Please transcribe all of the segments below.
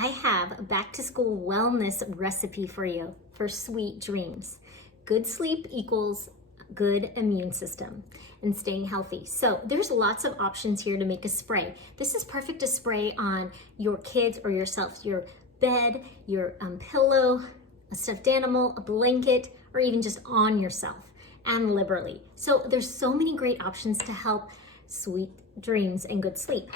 I have a back to school wellness recipe for you for sweet dreams. Good sleep equals good immune system and staying healthy. So there's lots of options here to make a spray. This is perfect to spray on your kids or yourself, your bed, your pillow, a stuffed animal, a blanket, or even just on yourself, and liberally. So there's so many great options to help sweet dreams and good sleep.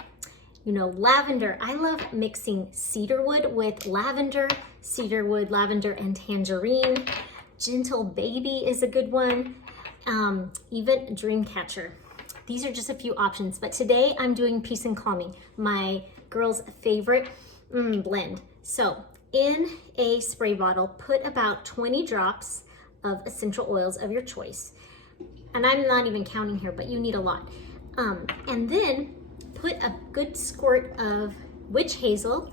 You know, lavender, I love mixing cedarwood with lavender, cedarwood, lavender, and tangerine. Gentle Baby is a good one. Even Dreamcatcher. These are just a few options, but today I'm doing Peace and Calming, my girl's favorite blend. So in a spray bottle, put about 20 drops of essential oils of your choice. And I'm not even counting here, but you need a lot. And then put a good squirt of witch hazel.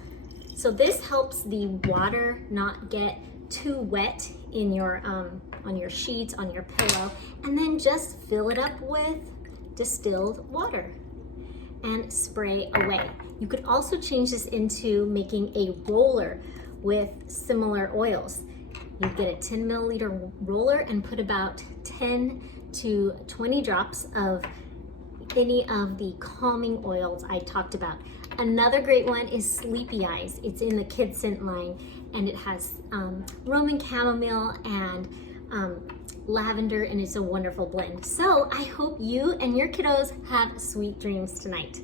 So this helps the water not get too wet in your on your sheets, on your pillow, and then just fill it up with distilled water and spray away. You could also change this into making a roller with similar oils. You get a 10 milliliter roller and put about 10 to 20 drops of any of the calming oils I talked about. Another great one is Sleepy Eyes. It's in the Kid Scent line, and it has Roman chamomile and lavender, and it's a wonderful blend. So I hope you and your kiddos have sweet dreams tonight.